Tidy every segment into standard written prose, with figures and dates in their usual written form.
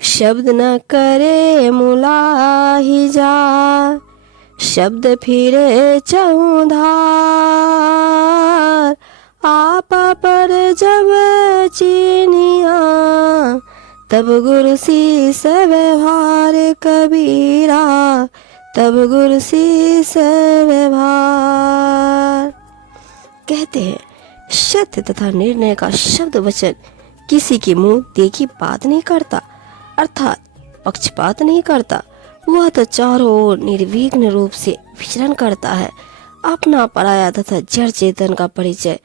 शब्द न करे मुलाहिजा, शब्द फिरे चौधार। आपा पर जब चीनिया, तब गुरु शीस व्यवहार कबीरा, तब गुरु शीस व्यवहार। कहते हैं सत्य तथा निर्णय का शब्द वचन किसी की मुंह देखी बात नहीं करता, अर्थात पक्षपात नहीं करता। वह तो चारों ओर निर्विघ्न रूप से विचरण करता है। अपना पराया तथा जड़ चेतन का परिचय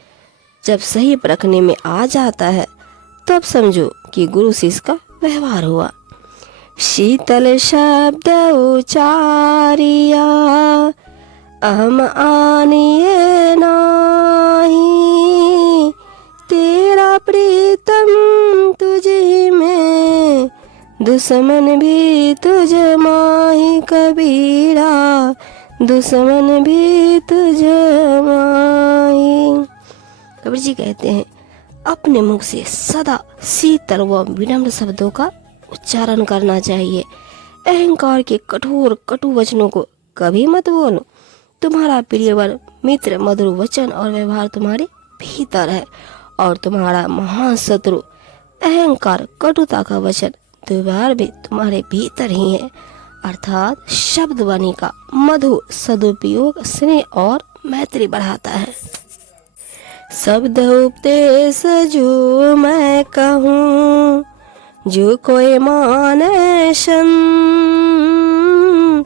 जब सही परखने में आ जाता है, तब समझो कि गुरु शिष्य का व्यवहार हुआ। शीतल शब्द उचारिया, अहम आनिए नाही। तेरा प्रीतम तुझी में, दुश्मन भी तुझ माही कबीरा, दुश्मन भी तुझ माही। कबीर जी कहते हैं अपने मुख से सदा शीतल व विनम्र शब्दों का उच्चारण करना चाहिए। अहंकार के कठोर कटु वचनों को कभी मत बोलो। तुम्हारा प्रियवर मित्र मधुर वचन और व्यवहार तुम्हारे भीतर है, और तुम्हारा महान शत्रु अहंकार कटुता का वचन व्यवहार भी तुम्हारे भीतर ही है। अर्थात शब्द वाणी का मधुर सदुपयोग स्नेह और मैत्री बढ़ाता है। शब्द उपदेश जो मैं कहूँ, जो कोई माने संत।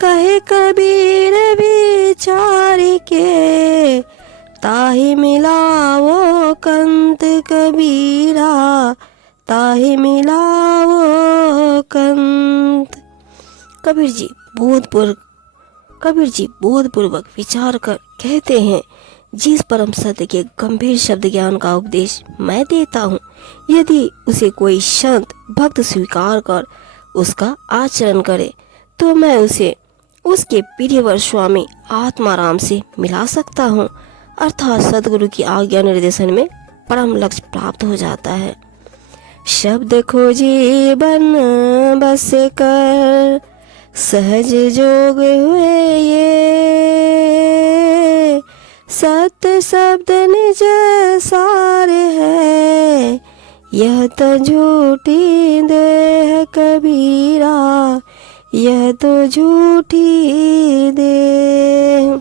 कहे कबीर विचार के, ताहि मिलावो कंत कबीरा, ताहि मिलावो कंत। कबीर जी बोधपूर्वक विचार कर कहते हैं, जिस परम सत्य के गंभीर शब्द ज्ञान का उपदेश मैं देता हूँ, यदि उसे कोई संत भक्त स्वीकार कर उसका आचरण करे, तो मैं उसे उसके प्रियवर स्वामी आत्माराम से मिला सकता हूँ। अर्थात सदगुरु की आज्ञा निर्देशन में परम लक्ष्य प्राप्त हो जाता है। शब्द खोजी बन बस कर, सहज जोग हुए ये। सत्य शब्द निज सार है, यह तो झूठी देह कबीरा, यह तो झूठी देह।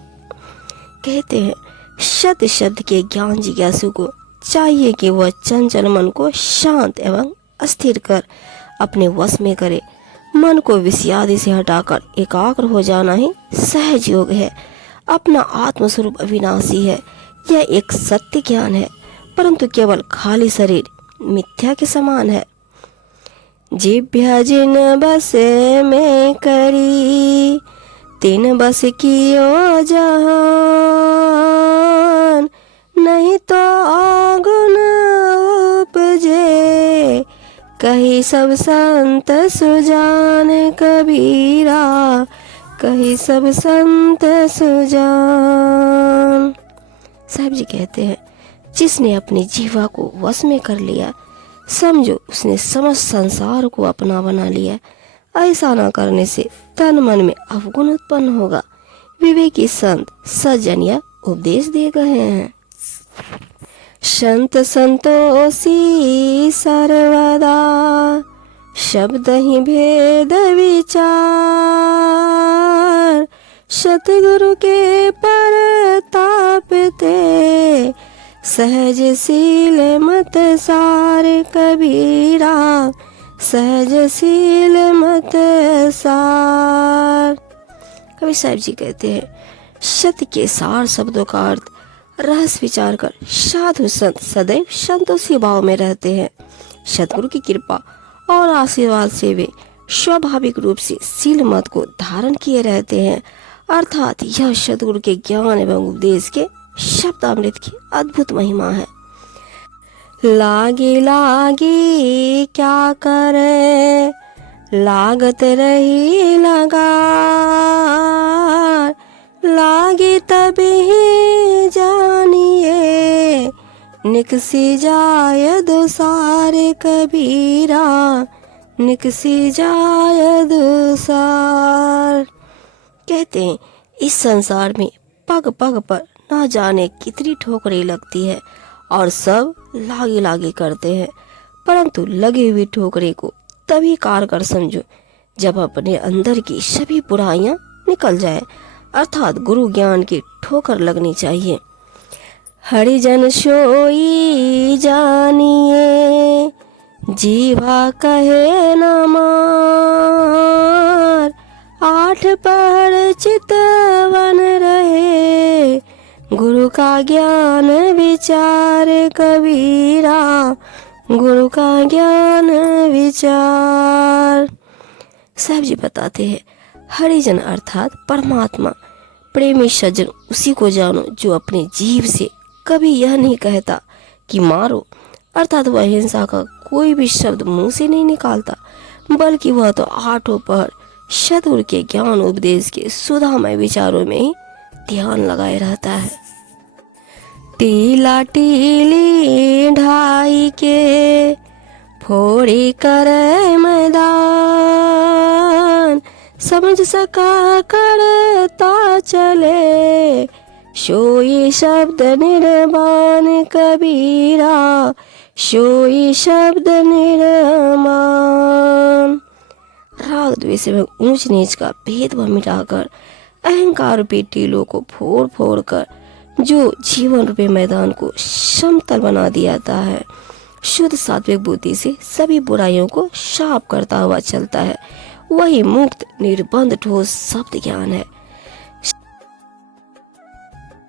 कहते हैं सत्य शब्द के ज्ञान जिज्ञासु को चाहिए कि वह चंचल मन को शांत एवं अस्थिर कर अपने वश में करे। मन को विषयादि से हटाकर एकाग्र हो जाना ही सहज योग है। अपना आत्मस्वरूप अविनाशी है, यह एक सत्य ज्ञान है, परंतु केवल खाली शरीर मिथ्या के समान है। जिभ्या जिन बस में करी, तिन बस कियो जहान। नहीं तो आगुन उपजे, कही सब संत सुजान कबीरा, कही सब संत सुजान। साहब जी कहते हैं जिसने अपनी जीवा को वश में कर लिया, समझो उसने समस्त संसार को अपना बना लिया। ऐसा न करने से तन मन में अवगुण उत्पन्न होगा। विवेकी संत सज्जन यह उपदेश दे गए हैं। संत संतोषी सर्वदा, शब्द ही भेद विचार। सतगुरु के परताप ते, सहज सील मत सार कबीरा, सहज सील मत सार। कबीर साहब जी कहते हैं सत्य के सार शब्दों का अर्थ रहस्य विचार कर साधु संत सदैव संतोषी भाव में रहते हैं। सतगुरु की कृपा और आशीर्वाद से वे स्वाभाविक रूप से सील मत को धारण किए रहते हैं। अर्थात यह सतगुरु के ज्ञान एवं उपदेश के शब्दामृत की अद्भुत महिमा है। लागी लागी क्या करे, लागत रही लगार। लागी तभी जानिए, निकसी जाय दुसार कबीरा, निकसी जाय दुसार। कहते हैं इस संसार में पग पग पर ना जाने कितनी ठोकरें लगती है और सब लागे लागे करते हैं, परंतु लगी हुई ठोकरे को तभी कारगर समझो जब अपने अंदर की सभी बुराइयां निकल जाए, अर्थात गुरु ज्ञान की ठोकर लगनी चाहिए। हरिजन सोई जानिए, जीवा कहे न मार। आठ पहर चितवन रहे, गुरु का ज्ञान विचार कबीरा, गुरु का ज्ञान विचार। साहब जी बताते हैं हरिजन अर्थात परमात्मा, प्रेमी सज्जन उसी को जानो जो अपने जीव से कभी यह नहीं कहता कि मारो, अर्थात वह हिंसा का कोई भी शब्द मुंह से नहीं निकालता, बल्कि वह तो आठों पहर सद्गुरु के ज्ञान उपदेश के सुधामय विचारों में ही ध्यान लगाए रहता है। टीला टीली ढाई के फोड़ी करे मैदान, समझ सका करता चले, सोई शब्द निर्वाण कबीरा, सोई शब्द निर्माण। राग द्वेष में ऊंच नीच का भेदभाव मिटाकर अहंकार रूपी टीलों को फोड़ फोड़ कर जो जीवन रूपी मैदान को समतल बना दियाता है, शुद्ध सात्विक बुद्धि से सभी बुराइयों को साफ करता हुआ चलता है, वही मुक्त निर्बंध ठोस शब्द ज्ञान है।